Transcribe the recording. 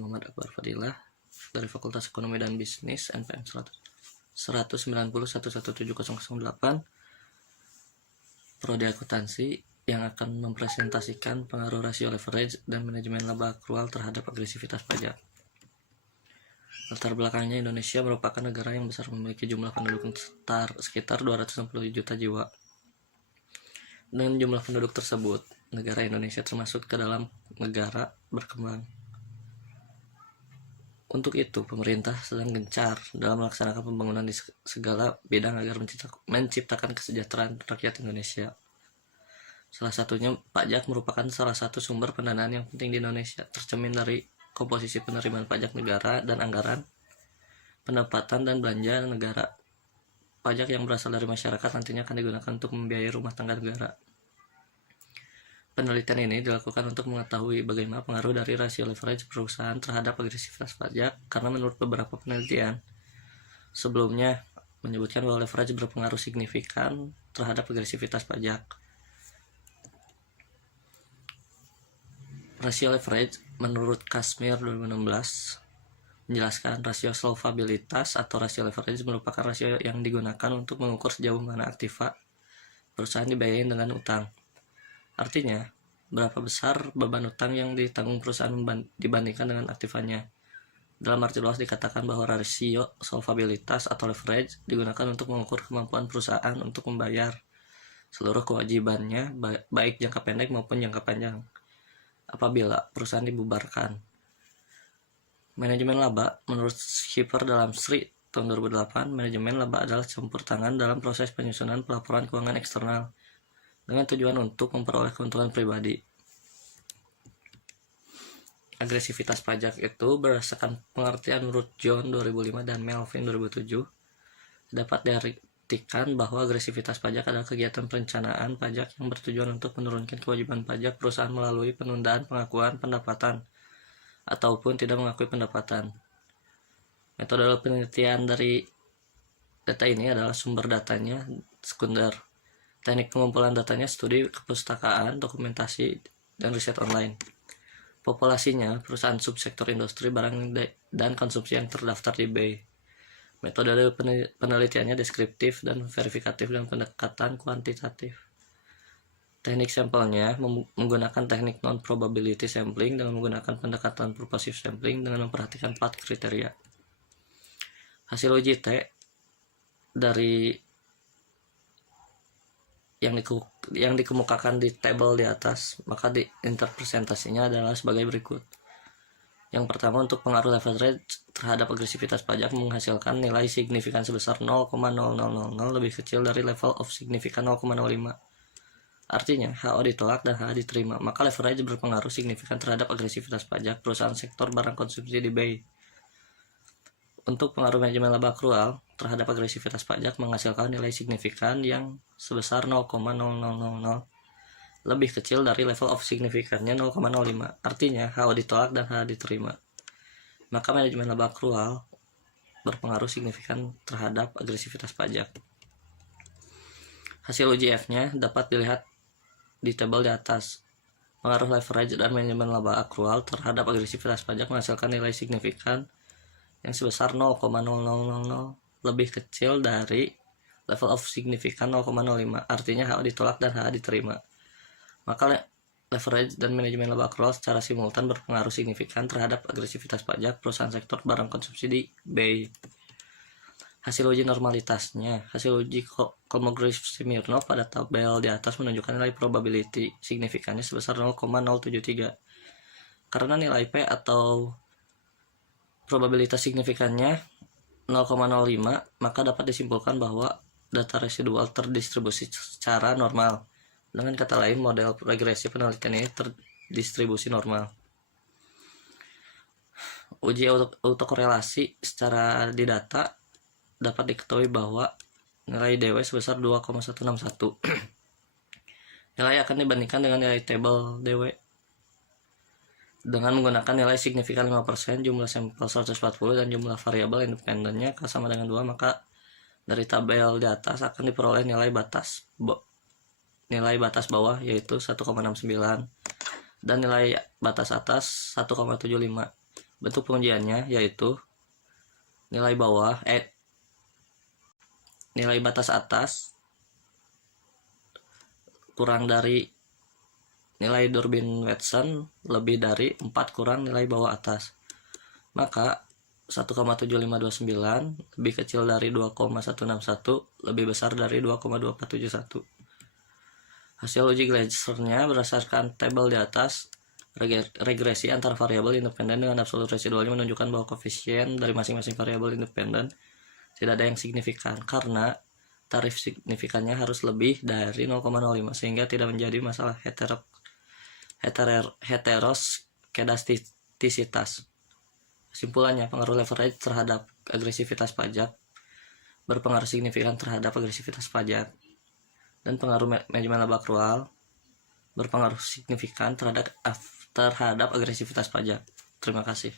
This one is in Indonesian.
Muhammad Akbar Fadilah dari Fakultas Ekonomi dan Bisnis NPM 190117008 Prodi Akuntansi yang akan mempresentasikan pengaruh rasio leverage dan manajemen laba akrual terhadap agresivitas pajak. Latar belakangnya, Indonesia merupakan negara yang besar, memiliki jumlah penduduk sekitar 260 juta jiwa. Dengan jumlah penduduk tersebut, negara Indonesia termasuk ke dalam negara berkembang. Untuk itu, pemerintah sedang gencar dalam melaksanakan pembangunan di segala bidang agar menciptakan kesejahteraan rakyat Indonesia. Salah satunya, pajak merupakan salah satu sumber pendanaan yang penting di Indonesia, tercermin dari komposisi penerimaan pajak negara dan anggaran, pendapatan dan belanja negara. Pajak yang berasal dari masyarakat nantinya akan digunakan untuk membiayai rumah tangga negara. Penelitian ini dilakukan untuk mengetahui bagaimana pengaruh dari rasio leverage perusahaan terhadap agresivitas pajak, karena menurut beberapa penelitian sebelumnya menyebutkan bahwa leverage berpengaruh signifikan terhadap agresivitas pajak. Rasio leverage menurut Kashmir 2016 menjelaskan rasio solvabilitas atau rasio leverage merupakan rasio yang digunakan untuk mengukur sejauh mana aktiva perusahaan dibiayai dengan utang. Artinya, berapa besar beban utang yang ditanggung perusahaan dibandingkan dengan aktivanya. Dalam arti luas dikatakan bahwa rasio solvabilitas atau leverage digunakan untuk mengukur kemampuan perusahaan untuk membayar seluruh kewajibannya, baik jangka pendek maupun jangka panjang, apabila perusahaan dibubarkan. Manajemen laba, menurut Schipper dalam Sri tahun 2008, manajemen laba adalah campur tangan dalam proses penyusunan pelaporan keuangan eksternal dengan tujuan untuk memperoleh keuntungan pribadi. Agresivitas pajak itu berdasarkan pengertian Ruth John 2005 dan Melvin 2007 dapat diartikan bahwa agresivitas pajak adalah kegiatan perencanaan pajak yang bertujuan untuk menurunkan kewajiban pajak perusahaan melalui penundaan pengakuan pendapatan ataupun tidak mengakui pendapatan. Metode penelitian dari data ini adalah sumber datanya sekunder. Teknik pengumpulan datanya studi kepustakaan, dokumentasi, dan riset online. Populasinya perusahaan subsektor industri, barang dan konsumsi yang terdaftar di BEI. Metode penelitiannya deskriptif dan verifikatif dengan pendekatan kuantitatif. Teknik sampelnya menggunakan teknik non-probability sampling dengan menggunakan pendekatan purposive sampling dengan memperhatikan 4 kriteria. Hasil uji T dari yang dikemukakan di tabel di atas, maka interpretasinya adalah sebagai berikut. Yang pertama, untuk pengaruh leverage terhadap agresivitas pajak menghasilkan nilai signifikan sebesar 0,0000 lebih kecil dari level of signifikan 0,05. Artinya, HO ditolak dan HA diterima, maka leverage berpengaruh signifikan terhadap agresivitas pajak perusahaan sektor barang konsumsi di BEI. Untuk pengaruh manajemen laba akrual terhadap agresivitas pajak menghasilkan nilai signifikan yang sebesar 0,0000 lebih kecil dari level of signifikannya 0,05. Artinya, HO ditolak dan HA diterima. Maka manajemen laba akrual berpengaruh signifikan terhadap agresivitas pajak. Hasil uji F-nya dapat dilihat di tabel di atas. Pengaruh leverage dan manajemen laba akrual terhadap agresivitas pajak menghasilkan nilai signifikan yang sebesar 0,0000 lebih kecil dari level of signifikan 0,05. Artinya HO ditolak dan HA diterima. Maka leverage dan manajemen laba akrual secara simultan berpengaruh signifikan terhadap agresivitas pajak perusahaan sektor barang konsumsi di BEI. Hasil uji normalitasnya, hasil uji Kolmogorov-Smirnov pada tabel di atas menunjukkan nilai probability signifikannya sebesar 0,073. Karena nilai P atau probabilitas signifikannya 0,05, maka dapat disimpulkan bahwa data residual terdistribusi secara normal. Dengan kata lain, model regresi penelitian ini terdistribusi normal. Uji autokorelasi secara di data dapat diketahui bahwa nilai DW sebesar 2,161. Nilai akan dibandingkan dengan nilai tabel DW dengan menggunakan nilai signifikan 5%, jumlah sampel 140 dan jumlah variabel independennya sama dengan 2, maka dari tabel di atas akan diperoleh nilai batas bawah yaitu 1,69 dan nilai batas atas 1,75. Bentuk pengujiannya yaitu nilai batas atas kurang dari nilai Durbin-Watson lebih dari 4 kurang nilai bawah atas, maka 1,7529 lebih kecil dari 2,161 lebih besar dari 2,2471. Hasil uji Gleisernya berdasarkan tabel di atas. Regresi antar variabel independen dengan absolut residualnya menunjukkan bahwa koefisien dari masing-masing variabel independen tidak ada yang signifikan karena tarif signifikannya harus lebih dari 0,05 sehingga tidak menjadi masalah heteroskedastisitas. Kesimpulannya, pengaruh leverage terhadap agresivitas pajak berpengaruh signifikan terhadap agresivitas pajak, dan pengaruh manajemen laba akrual berpengaruh signifikan terhadap agresivitas pajak. Terima kasih.